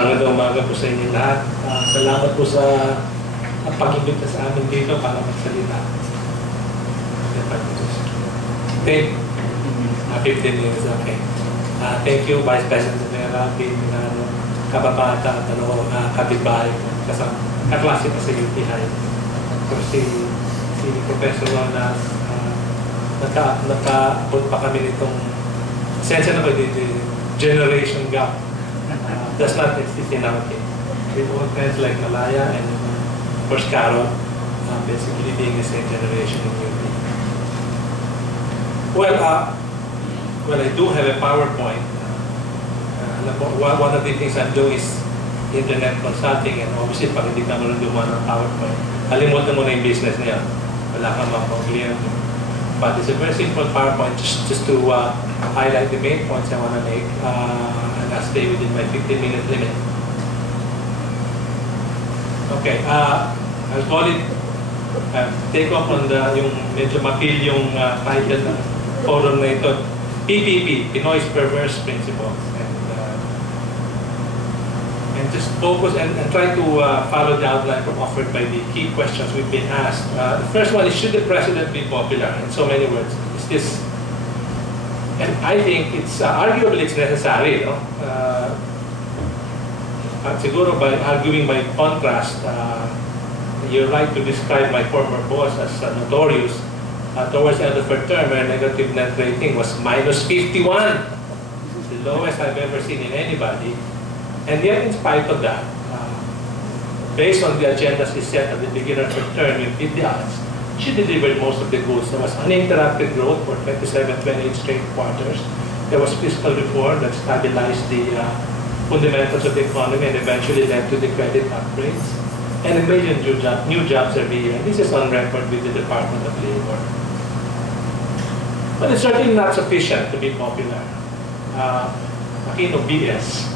Magandang umaga po sa inyo lahat. Salamat po sa pag-imbita sa amin dito para magsalita. Okay. 15 minutes, okay. Thank you, Vice President Vera, kababata at kapitbahay, kaklase pa sa UTI. So, si Professor Ronas, nakaabot pa kami nitong sensya na ba the generation gap does not exist in our case. With all friends like Malaya and of course Claro, basically being the same generation in UP. Well, I do have a PowerPoint. One of the things I'm doing is internet consulting, and obviously pag hindi ka mo gumawa ng PowerPoint, alimutan mo na yung business niya. Wala kang mapag-clear. But it's a very simple PowerPoint just to highlight the main points I want to make, and I'll stay within my 15-minute limit. Okay, I'll call it, take off on yung medyo mapil yung title ng forum na ito, PPP, Pinoy's Perverse Principles. And just focus and try to follow the outline offered by the key questions we've been asked. The first one is, should the president be popular? In so many words, is this? And I think it's arguably it's necessary, no? Siguro by arguing by contrast, you're right to describe my former boss as notorious. Towards the end of her term, her negative net rating was -51, the lowest I've ever seen in anybody. And yet, in spite of that, based on the agenda she set at the beginning of her term, you beat the odds. She delivered most of the goods. There was uninterrupted growth for 27, 28 straight quarters. There was fiscal reform that stabilized the fundamentals of the economy and eventually led to the credit upgrades. And a million new jobs every year. This is on record with the Department of Labor. But it's certainly not sufficient to be popular. Aquino BS.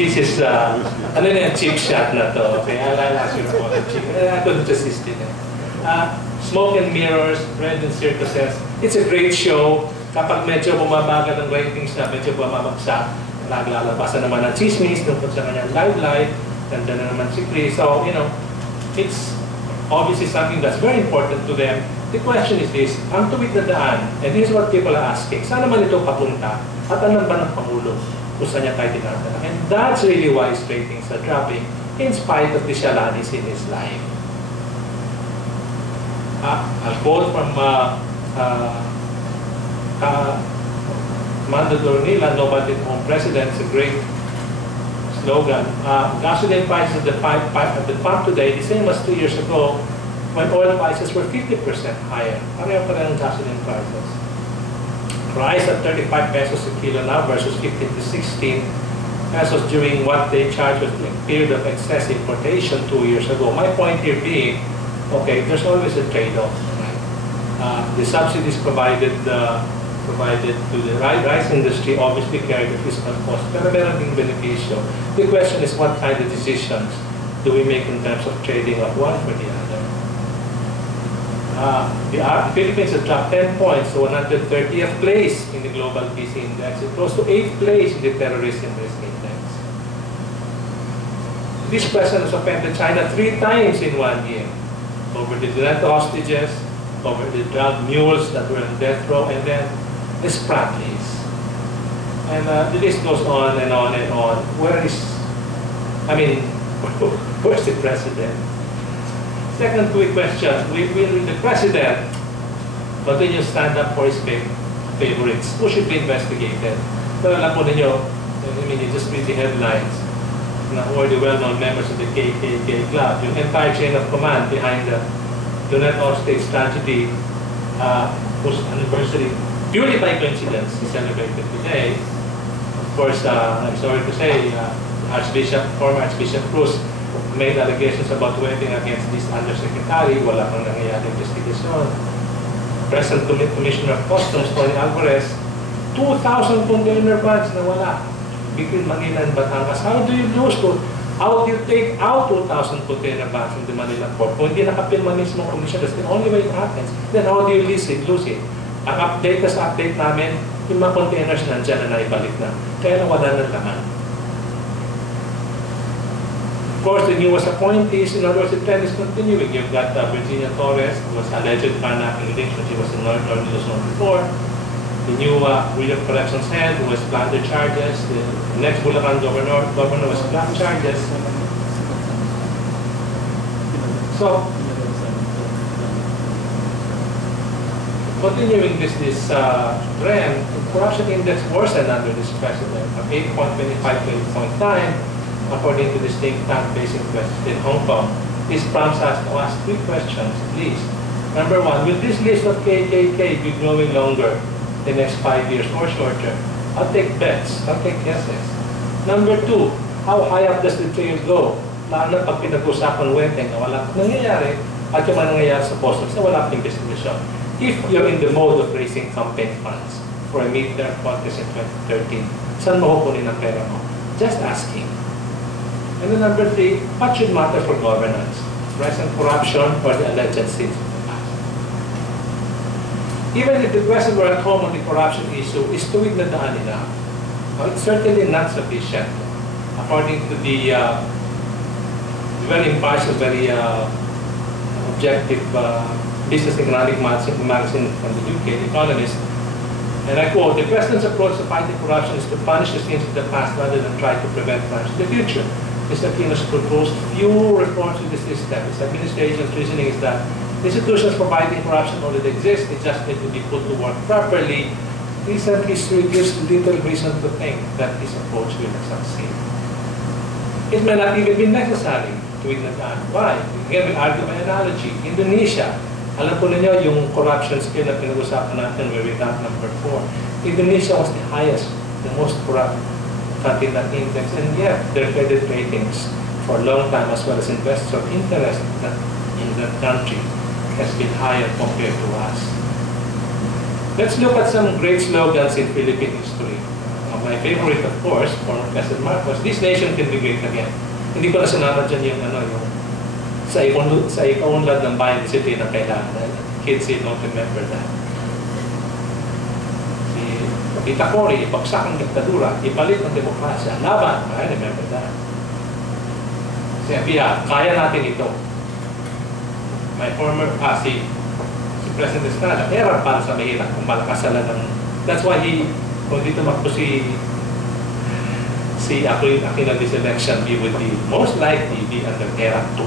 This is ano na cheap shot na to. Okay, I'll ask you for it. I couldn't resist it. Smoke and mirrors, bread and circuses. It's a great show. Kapag medyo bumabagal ang ratings na, medyo bumabagsak, naglalabasan naman ang chismis tungkol sa kanyang live, ganda na naman si Chris. So, you know, it's obviously something that's very important to them. The question is this, ang tuwid na daan, and this is what people are asking, saan naman ito papunta? At ano ba ng Pangulo? Kung saan niya tayo dinadala? And that's really why his ratings are dropping, in spite of the shalanis in his life. I'll quote from Mando Dornila, Nobody at Home President. It's a great slogan. Gasoline prices at the pump today, the same as 2 years ago, when oil prices were 50% higher. Pareho-pareho ang gasoline prices. Price at 35 pesos a kilo now versus 15 to 16 pesos during what they charged was a period of excess importation 2 years ago. My point here being, okay, there's always a trade-off. Right? The subsidies provided to the rice industry obviously carry the fiscal cost, pero meron ding beneficio. The question is, what kind of decisions do we make in terms of trading of one for the other? The Philippines has dropped 10 points to 130th place in the global PC index. It's close to 8th place in the terrorism risk index. This president has offended China 3 times in 1 year. Over the debt hostages, over the drug mules that were on death row, and then the Spratlys. And the list goes on and on and on. Where's the president? Second quick question, will the president continue to stand up for his favorites? Who should be investigated? Pero alam po ninyo, you just read the headlines, who are the well-known members of the KKK club, yung entire chain of command behind the Donut All-States tragedy, whose anniversary, purely by coincidence, is celebrated today. Of course, I'm sorry to say, former Archbishop Cruz made allegations about wedding against this undersecretary. Wala pang nangyayari investigation. Present Commissioner of Customs, Tony Alvarez, 2,000 container bags na wala between Manila and Batangas. How do you take out 2,000 container bags from the Manila port? Kung hindi nakapirma mismo commission, that's the only way it happens. Then how do you lose it? Ang update namin, yung mga containers nandiyan na naibalik na. Kaya na wala na laman. course, the newest appointees, in other words, the trend is continuing. You've got Virginia Torres, who was alleged carnacking addiction. She was in North Luzon before. The new Regional Corrections head, who was planted charges. The next Bulwagang governor was planted charges. So, continuing this trend, the corruption index worsened under this president from 8.25 to 8.9, according to this think tank based in Hong Kong. This prompts us to ask 3 questions at least. Number 1, will this list of KKK be growing longer the next 5 years or shorter? I'll take bets, I'll take guesses. Number 2, how high up does the trail go? Lalo na pag pinag-usapan weteng na wala nangyayari at yung nangyayari sa posters na wala pang investigation. If you're in the mode of raising campaign funds for a midterm contest in 2013, saan mo kukunin ang pera mo? Just asking. And then number 3, what should matter for governance? Present corruption or the alleged sins of the past? Even if the President were at home on the corruption issue, is tuwid na daan nila. It's certainly not sufficient. According to the very impartial, very objective business economic magazine from the UK, The Columnist, and I quote, the President's approach to fighting corruption is to punish the sins of the past rather than try to prevent crimes in the future. Mr. Aquino has proposed few reforms to this system. His administration's reasoning is that institutions for fighting corruption already exist, they just need to be put to work properly. Recent history gives little reason to think that this approach will succeed. It may not even be necessary to ignore. Why? Again, we argue by analogy. Indonesia, alam po ninyo yung corruption scale na pinag-usapan natin where we got number 4. Indonesia was the highest, the most corrupt country in that index, and yet their credit ratings for a long time, as well as investor interest in that country, has been higher compared to us. Let's look at some great slogans in Philippine history. My favorite, of course, former President Marcos, this nation can be great again. Hindi ko na sinama dyan yung, yung sa ikaunlad ng bayan city na kailangan. Kids don't remember that. Si Kapita Cory, ipagsak ang diktadura, ipalit ang demokrasya, laban. I remember that. Si Abia, kaya natin ito. My former, si President Estrada, meron para sa mahirap kung malakasalan ng... That's why kung dito makpo si Aquino this election, he would be most likely be under era 2.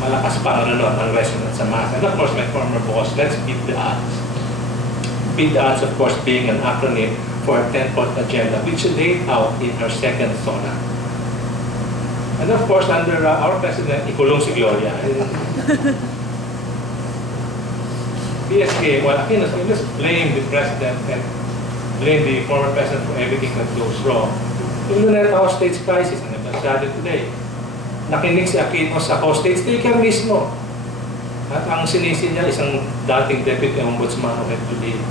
Malakas pa ang resonance sa masa. And of course, my former boss, let's beat the odds. Beat the odds, of course, being an acronym for a 10-point agenda, which she laid out in her second SONA. And of course, under our president, ikulong si Gloria. PSK, well, Aquino, let's blame the president and blame the former president for everything that goes wrong. Yung na our state's crisis, and I've said it today, nakinig si Aquino sa hostage taker mismo. At ang sinisi niya isang dating deputy ombudsman who had to leave.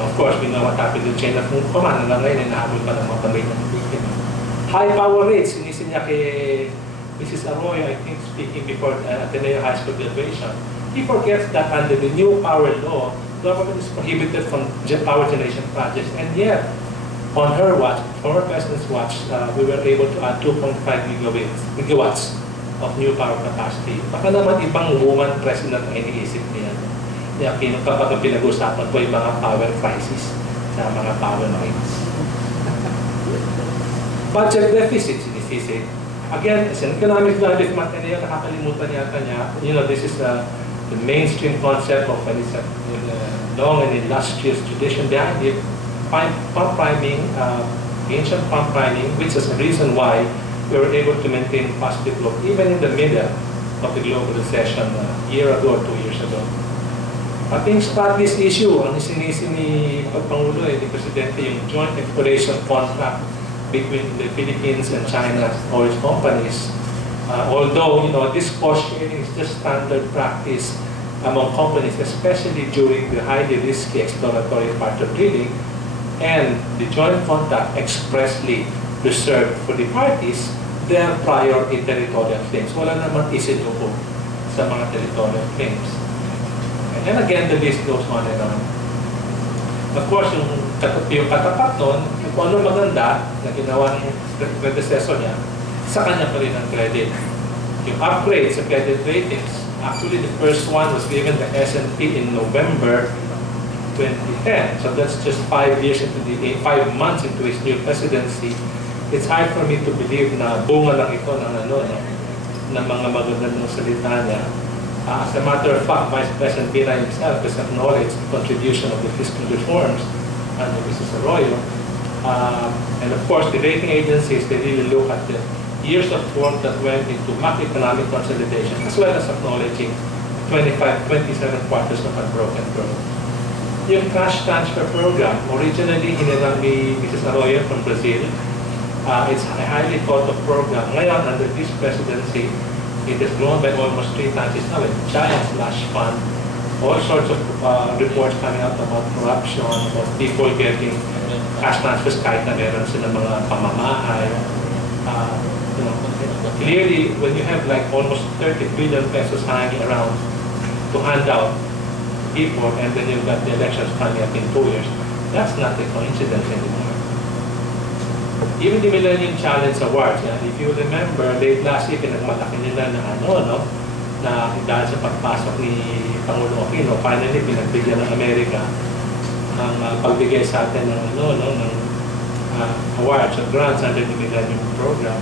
Of course, we know what happened to chain of command. Hanggang ngayon, inahabol pa ng mga pamilya ng victim. High power rates, sinisi niya kay Mrs. Arroyo, I think, speaking before Ateneo High School graduation. He forgets that under the new power law, government is prohibited from power generation projects. And yet, on her watch, former president's watch, we were able to add 2.5 gigawatts of new power capacity. Baka naman ibang woman president ang iniisip niya. Aquino, kapag pinag-usapan po yung mga power crisis sa mga power lines. Budget deficit, sinisisi. Again, as an economic analyst, nakakalimutan yata niya. You know, this is the mainstream concept of a long and illustrious tradition behind it. Pump priming, ancient pump priming, which is the reason why we were able to maintain positive growth even in the middle of the global recession a year ago or 2 years ago. Ating spot this issue, ang sinisi ni Pagpangulo, ni Presidente, yung joint exploration contract between the Philippines and China's oil companies. Although, you know, this cost sharing is just standard practice among companies, especially during the highly risky exploratory part of drilling, and the joint contract expressly reserved for the parties their prior territorial claims. Wala naman isinuko sa mga territorial claims. And again, the list goes on and on. Of course, yung katapat nun, kung ano maganda na ginawa ng predecessor niya, sa kanya pa rin ang credit. Yung upgrade sa credit ratings, actually the first one was given by S&P in November 2010. So that's just 5 months into his new presidency. It's hard for me to believe na bunga lang ito ng ng mga magagandang salita niya. As a matter of fact, Vice President Pina himself has acknowledged the contribution of the fiscal reforms under Mrs. Araullo. And of course, the rating agencies, they really look at the years of work that went into macroeconomic consolidation, as well as acknowledging 27 quarters of unbroken growth. Yung cash transfer program, originally hinilang ni Mrs. Araullo from Brazil. It's a highly thought of program. Ngayon, under this presidency, it has grown by almost 3 times. It's now a giant slush fund. All sorts of reports coming out about corruption, about people getting cash transfers kahit na meron sila mga pamamahay. Clearly, when you have like almost 30 billion pesos hanging around to hand out people, and then you've got the elections coming up in 2 years, that's not a coincidence anymore. Even the Millennium Challenge Awards, if you remember, late last year, pinagmalaki nila na na dahil sa pagpasok ni Pangulong Aquino, finally pinagbigyan ng Amerika ng pagbigay sa atin ng awards or grants under the Millennium Program.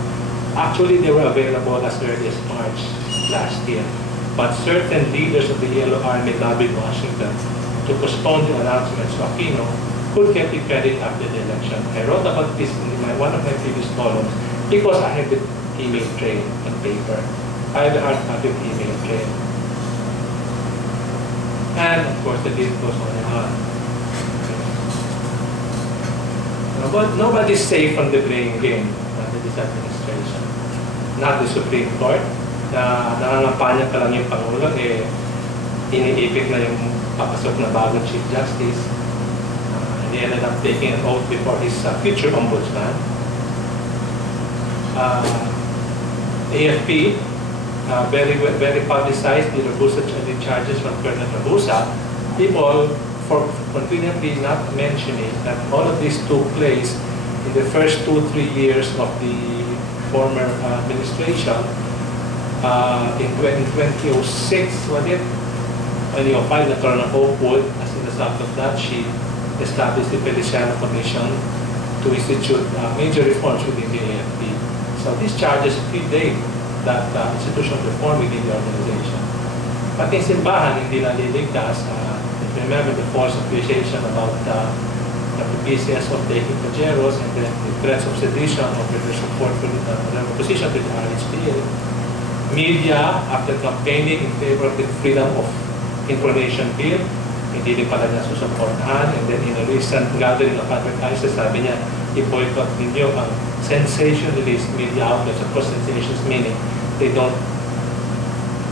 Actually, they were available as early as March last year. But certain leaders of the Yellow Army lobbied Washington to postpone the announcements to Aquino, could get the credit after the election. I wrote about this in one of my previous columns because I have the email trail on paper. I have the hard copy of the email trail. And of course, the list goes on and on. But nobody's safe from the blame game under this administration. Not the Supreme Court. Nangangampanya pa lang yung Pangulo, iniipit na yung papasok na bagong Chief Justice. He ended up taking an oath before his future ombudsman. AFP, very publicized the Ragusa charges from Colonel Ragusa. People conveniently not mentioning that all of this took place in the first 2-3 years of the former administration. In 2006, was it? When you filed the Colonel Oakwood, as a result of that, she established the Feliciano Commission to institute major reforms within the AFP. So these charges predate that institutional reform within the organization. Pati simbahan hindi naliligtas. Remember the false accusation about the business of taking pajeros and then the threats of sedition of their support for the opposition to the RHPA. Media, after campaigning in favor of the Freedom of Information Bill, hindi rin pala niya susuportahan, and then in a recent gathering of advertisers, sabi niya, i-boycott ninyo ang sensationalist media outlets. Of course, sensationalist meaning they don't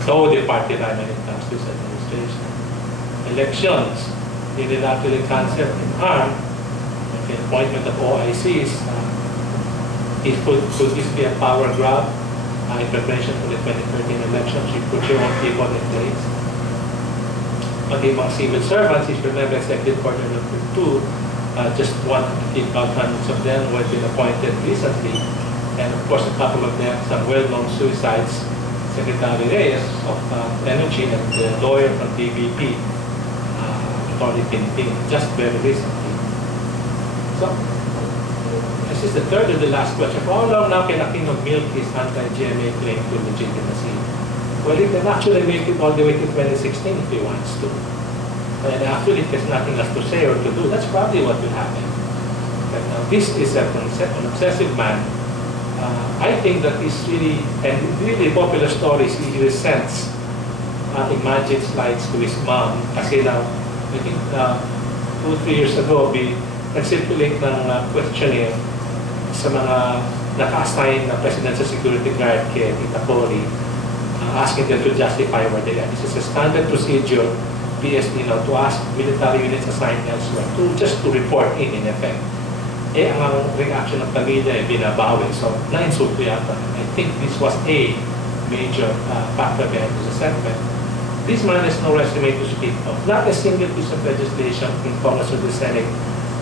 know the party line when it comes to this administration. Elections, unilaterally cancelled in harm, the appointment of OICs, could this be a power grab in preparation for the 2013 elections? You put your own people in place. But the mga civil servants, if you remember Executive Order Number 2, just 150 hundreds of them who had been appointed recently. And of course, a couple of them, some well-known suicides, Secretary Reyes of Energy and the lawyer from DBP, Attorney Pinping, just very recently. So, this is the third and the last question. For how long now can Aquino milk his anti-GMA claim to legitimacy? Well, he can actually make it all the way to 2016 if he wants to. And actually, if there's nothing else to say or to do, that's probably what will happen. But now, this is an obsessive man. I think that is really, and really popular stories, he resents imagined slides to his mom. Kasi now, I think 2-3 years ago, nag-circulate ng questionnaire sa mga naka-assign na presidential security guard kay Tita Cory, asking them to justify where they are. This is a standard procedure, PSP now, to ask military units assigned elsewhere just to report in effect. Ang reaction ng pamilya binabawi. So, na-insulto yata. I think this was a major factor behind this assessment. This man has no resume to speak of. Not a single piece of legislation in Congress or the Senate.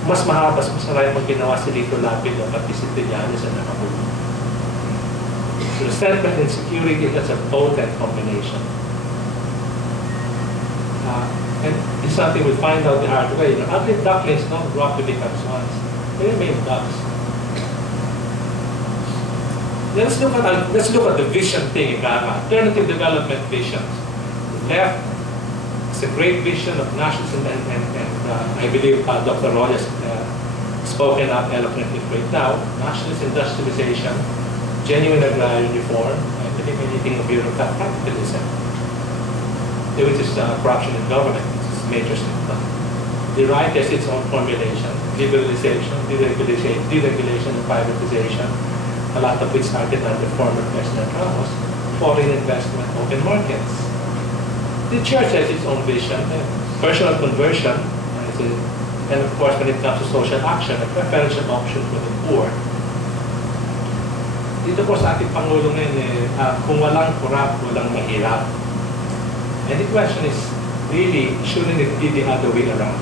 Mas mahabas, mas marami pang ginawa si Lito Lapid o pati si Trillanes na nakabulong. So resentment and security, that's a potent combination. And it's something we find out the hard way. You know, ugly ducklings don't grow up to become swans. They remain ducks. Let's look at the vision thing in Ghana. Alternative development visions. Left, it's a great vision of nationalism, and I believe Dr. Roy has spoken up eloquently right now. Nationalist industrialization, genuine agrarian reform, I believe anything of bureaucrat capitalism, which is corruption in government, which is major symptom. The right has its own formulation: liberalization, deregulation, and privatization. A lot of which started under former President Ramos, foreign investment, open markets. The church has its own vision, personal conversion, and of course when it comes to social action, a preferential option for the poor. Dito po sa ating Pangulo ngayon, kung walang corrupt, walang mahirap. And the question is, really, shouldn't it be the other way around?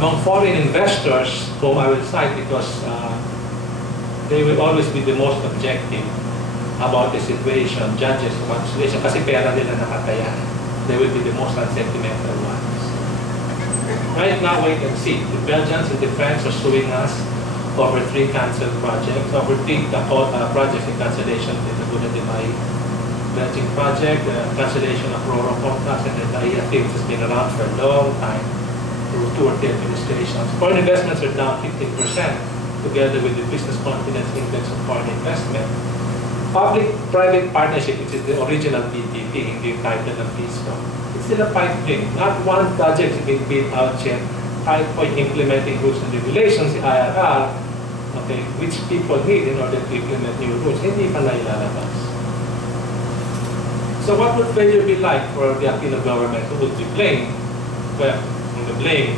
Among foreign investors, whom I will cite because they will always be the most objective about the situation, judges about the situation, kasi pera nila nakataya. They will be the most unsentimental ones. Right now, wait and see. The Belgians and the French are suing us over 3 cancelled projects, over 3 projects in cancellation, the Bulwagang Rizal project, the cancellation of Roro Contracts, and the DAIA thing has been around for a long time. Through 2 or 3 administrations. Foreign investments are down 15%, together with the Business Confidence Index of Foreign Investment. Public-private partnership, which is the original PPP, hindi yung title ng PISCO. It's still a pipe dream. Not one project is being built out yet. Kahit po implementing rules and regulations, the IRR, okay, which people need in order to implement new rules, hindi pa na ilalabas. So what would failure be like for the Aquino government? Who would be blamed? Well, the blame,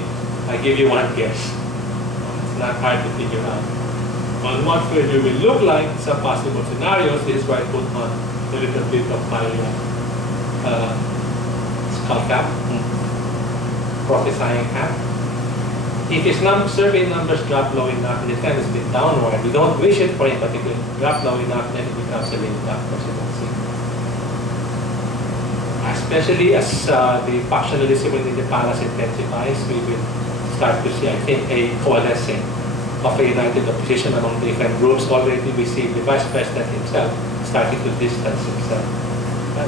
I give you one guess. It's not hard to figure out. On what failure will look like, some possible scenarios. This is where I put on a little bit of my skull cap, prophesying cap. If his survey numbers drop low enough and the trend has been downward, we don't wish it for him, but if it drop low enough, then it becomes a late black presidency. Especially as the factionalism within the palace intensifies, we will start to see, I think, a coalescing of a united opposition among different groups. Already we see the Vice President himself starting to distance himself.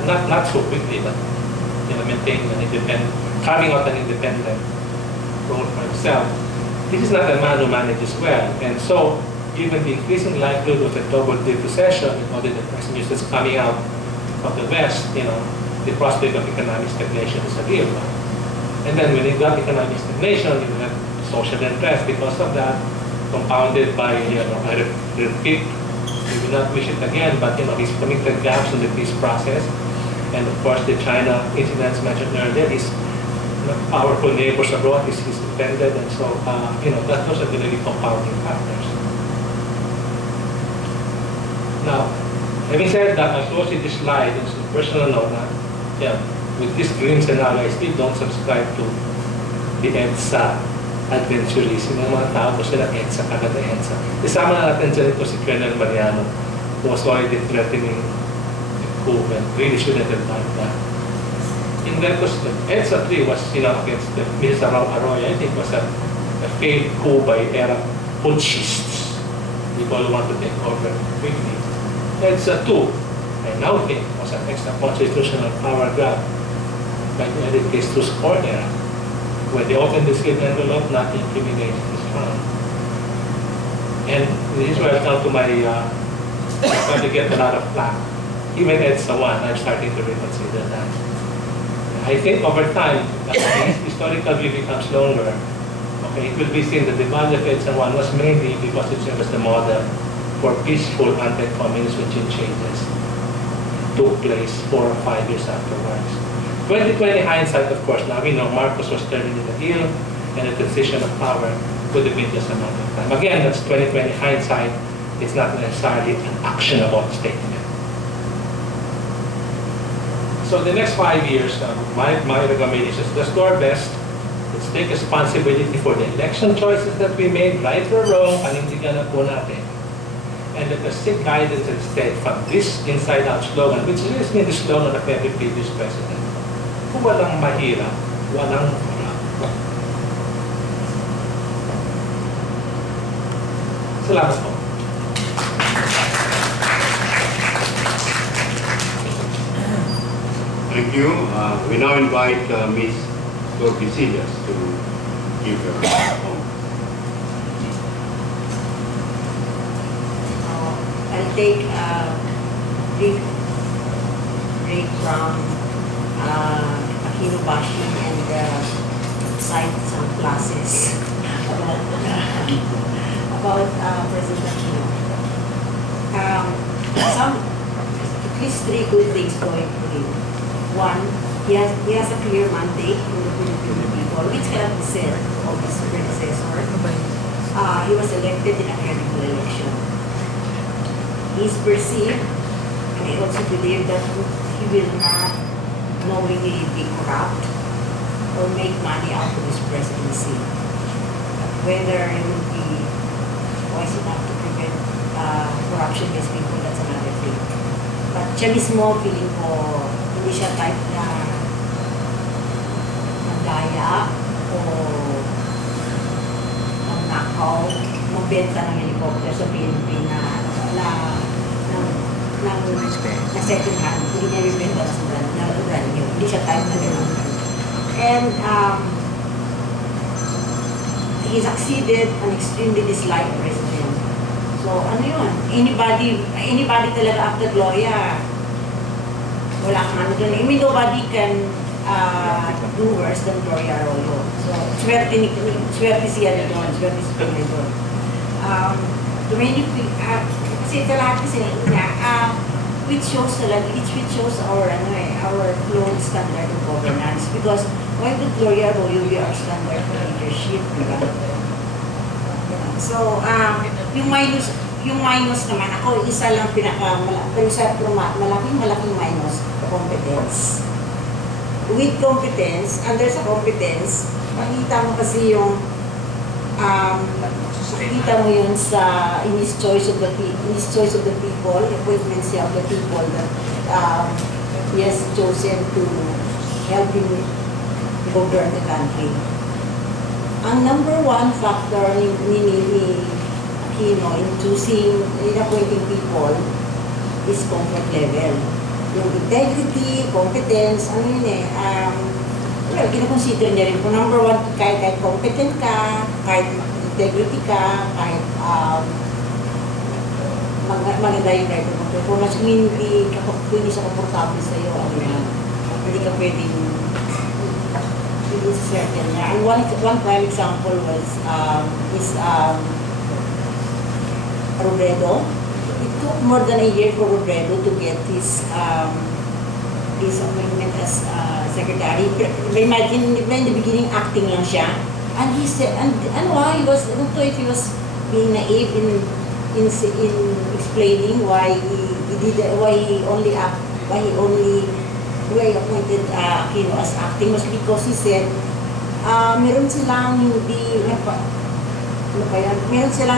Not so quickly, but maintaining an independent, carving out an independent role for himself. This is not a man who manages well, and so given the increasing likelihood of a double-dip recession, all the depressing news that's coming out of the West, the prospect of economic stagnation is a real one. And then when you got economic stagnation, you have social unrest because of that, compounded by, I repeat, we will not wish it again, but his committed gaps in the peace process, and of course the China incidents mentioned earlier, his powerful neighbors abroad, he's dependent, and so, that those are going to be compounding factors. Now, having said that, I close with this slide, and so personal note, with this dream scenario, I still don't subscribe to the EDSA adventurism. Yung mga tao ko sila, EDSA, kagad na EDSA. Isama na natin dyan ito si Colonel Mariano, who was already threatening the coup and really shouldn't have done that. In retrospect, EDSA 3 was against the Mrs. Araullo. I think it was a failed coup by Arab putschists. People want to take over quickly. EDSA 2, I now think, was an extra constitutional power grab by the Edit Case to Corner, when they opened the sealed envelope, not incriminating is found. And this is where I come to my, I start to get a lot of flack. Even EDSA 1, I'm starting to reconsider that. I think over time, as the historical view becomes longer, okay, it will be seen that the value of EDSA 1 was mainly because it served as the model for peaceful anti-communist regime changes. Took place 4 or 5 years afterwards. 2020 hindsight, of course, now we know Marcos was turning the heel and the transition of power could have been just a matter of time. Again, that's 2020 hindsight. It's not necessarily an actionable statement. So the next 5 years, my recommendation is let's do our best. Let's Let's take responsibility for the election choices that we made, right or wrong, panindigan na po natin. And let us seek guidance instead from this inside-out slogan, which is the slogan of every previous president. Kung walang mahirap, walang mura. Salamat po. Thank you. We now invite Ms. Tordesillas to give her comment. I'll take a brief break from Aquino bashing and cite some classes about President Aquino. At least three good things going for him. One, he has a clear mandate from the Filipino people, which cannot be said of his predecessor. He was elected in a credible election. He's perceived, and I also believe that he will not knowingly be corrupt or make money out of his presidency. Whether he will be wise enough to prevent corruption against people, that's another thing. But siya mismo, feeling ko, hindi siya type na mandaya o magnakaw, magbenta ng helicopter sa PNP na second hand, hindi niya rin benta na brand new. Hindi siya type na gano'n. And he succeeded an extremely disliked president. So, ano yun? Anybody talaga after Gloria, wala kang ano doon. I mean, nobody can do worse than Gloria Araullo. So, swerte siya na doon. Swerte siya na doon. Kasi ito lahat kasi niya, which shows our flawed standard of governance. Because why would Gloria Araullo be our standard for leadership? Diba? So, yung minus naman ako, isa lang malaking minus, competence. With competence, under sa competence, makita mo kasi yung makita mo yun sa in his choice of the people, appointments of the people that he has chosen to help him govern the country. Ang number one factor ni Aquino in appointing people is comfort level. Yung integrity, competence, ano yun well, kinakonsider niya rin kung number one, kahit competent ka, kahit integrity ka, kahit maganda yung performance, hindi siya komportable sa'yo, hindi ka pwedeng certain niya. And one prime example was Robredo. It took more than a year for Robredo to get his appointment as secretary. Imagine, in the beginning, acting lang siya. And he said, and he was, I don't know if he was being naive in explaining why he appointed Aquino as acting was because he said, meron silang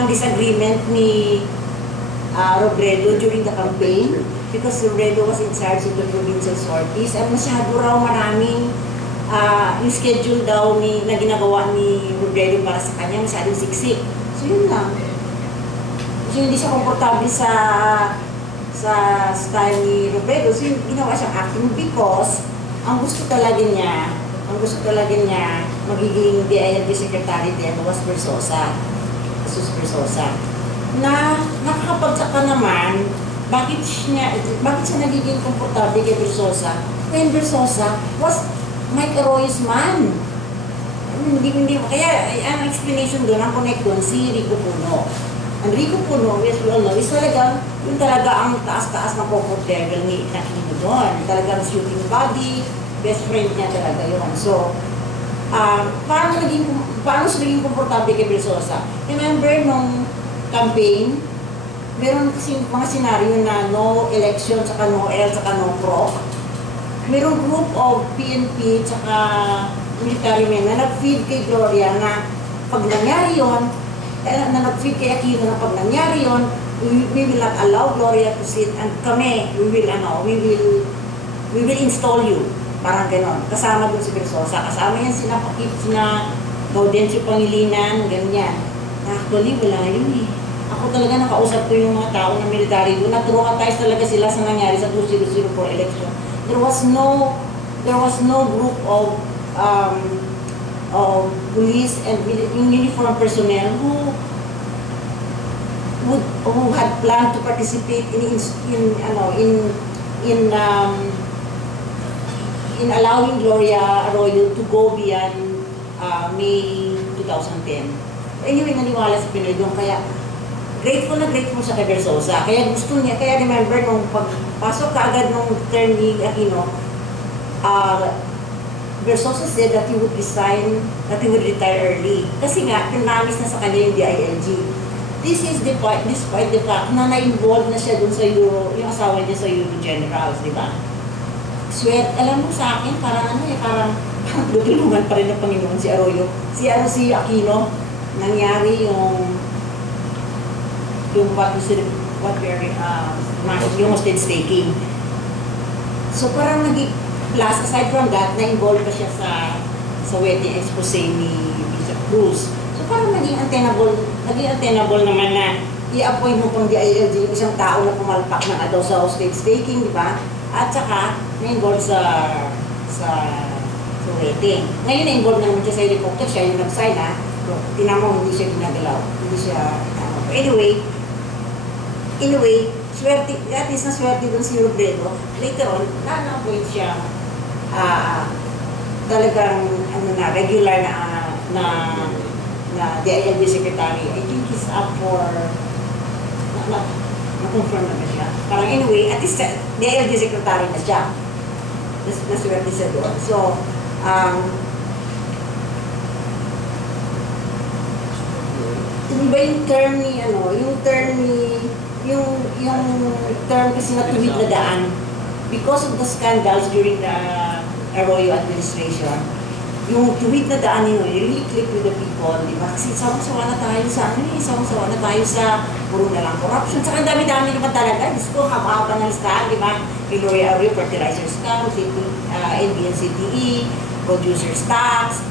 disagreement ni Robredo during the campaign because Robredo was in charge of the provincial sorties at masyado raw maraming yung schedule daw na ginagawa ni Robredo para sa kanya masyadong siksik. So yun lang. So hindi siya komportable sa style ni Robredo. So ginawa siyang acting because ang gusto talaga niya magiging DILG secretary din was Jesus Versosa. Na nakakapagtaka naman, bakit siya nagiging komportable kay Versosa? When Versosa was Mike Arroyo's man. Kaya ang explanation doon, ang connect doon, si Rico Puno. Ang Rico Puno, yes, we all know, is talaga ang taas-taas ng comfort level ni Aquino doon. Talagang shooting body, best friend niya talaga yun. So, paano siya naging komportable kay Versosa? Remember nung campaign, meron kasi mga senaryo na no election, saka no L, saka no PRO. Merong group of PNP, saka military men na nag-feed kay Gloria na pag nangyari yun, na nag-feed kay Aquino na pag nangyari yun, we will not allow Gloria to sit and kami, we will install you. Parang ganon. Kasama dun si Versosa. Kasama yan sina Gaudencio Pangilinan, ganyan. Actually, wala yun eh. Ako talaga nakausap ko yung mga tao ng military doon. Nag-traumatize talaga sila sa nangyari sa 2004 election. There was no group of police and uniformed personnel who had planned to participate in allowing Gloria Araullo to go beyond May 2010. Anyway, naniwala si Pinoy doon. Kaya grateful siya kay Versosa. Kaya gusto niya, kaya remember nung pagpasok kaagad nung term ni Aquino, Versosa said that he would resign, that he would retire early. Kasi nga, pinamis na sa kanya yung DILG. This is despite the fact na na-involved na siya dun sa Euro, yung asawa niya sa Euro Generals, di ba? Sweat, alam mo sa akin, parang tutulungan pa rin ng Panginoon si Araullo. Si Aquino, nangyari yung hostage taking. So parang plus aside from that, na-involved pa siya sa wedding expose ni Bishop Cruz. So parang naging untenable naman na i-appoint mo pang DILG yung isang tao na pumalpak ng adaw sa hostage taking, di ba? At saka, na-involved sa wedding. Ngayon na-involved naman siya sa helicopter, siya yung nag-sign ha. Tinan mo, hindi siya ginagalaw. Hindi siya, Anyway, swerte, at least naswerte dun si Robredo. Later on, na-appoint siya talagang regular na DILG secretary. I think he's up for na-confirm na siya. Parang anyway, at least DILG secretary na siya. Naswerte siya doon. So, iba yung term ni, yung term kasi na tuwid na daan. Because of the scandals during the Araullo administration, yung tuwid na daan yun, really click with the people, di ba? Kasi sawang-sawa na tayo sa puro na lang corruption. Saka dami-dami naman talaga. Diyos ko, haba-haba ng listahan, di ba? Kay Gloria Araullo, fertilizer scam, NBNCTE, producers tax,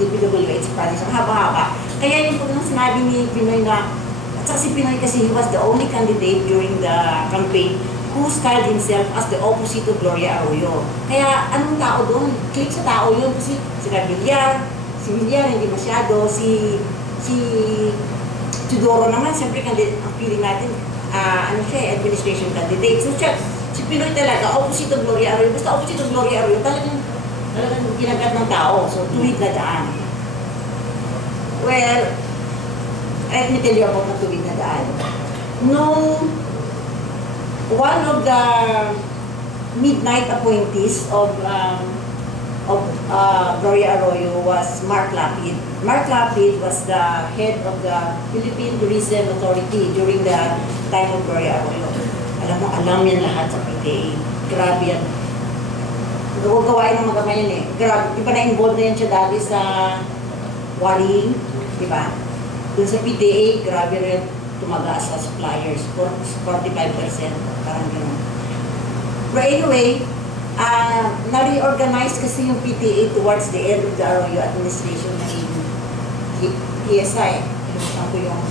DPWH projects, ang haba-haba. Kaya yung pag sinabi ni Pinoy na, at saka si Pinoy kasi he was the only candidate during the campaign who styled himself as the opposite of Gloria Araullo. Kaya anong tao doon? Click sa tao yun kasi si Villar hindi masyado, si Tudoro naman, siyempre ang feeling natin, administration candidate. So siya, si Pinoy talaga, opposite of Gloria Araullo. Basta opposite of Gloria Araullo, talagang ginagat ng tao. So tuwid na daan. Well, let me tell you about the tuwid na daan. One of the midnight appointees of Gloria Araullo was Mark Lapid. Mark Lapid was the head of the Philippine Tourism Authority during the time of Gloria Araullo. Alam yan lahat sa PTA. Grabe yan. Gawain ng mga kamay yan eh. Grabe. Di ba na-involved na yan siya dati sa Waring? Di ba? Dun sa PTA, grabe rin tumaga sa suppliers, 45%, parang gano'n. But anyway, na-reorganize kasi yung PTA towards the end of the Araullo administration na PSI. Ko yung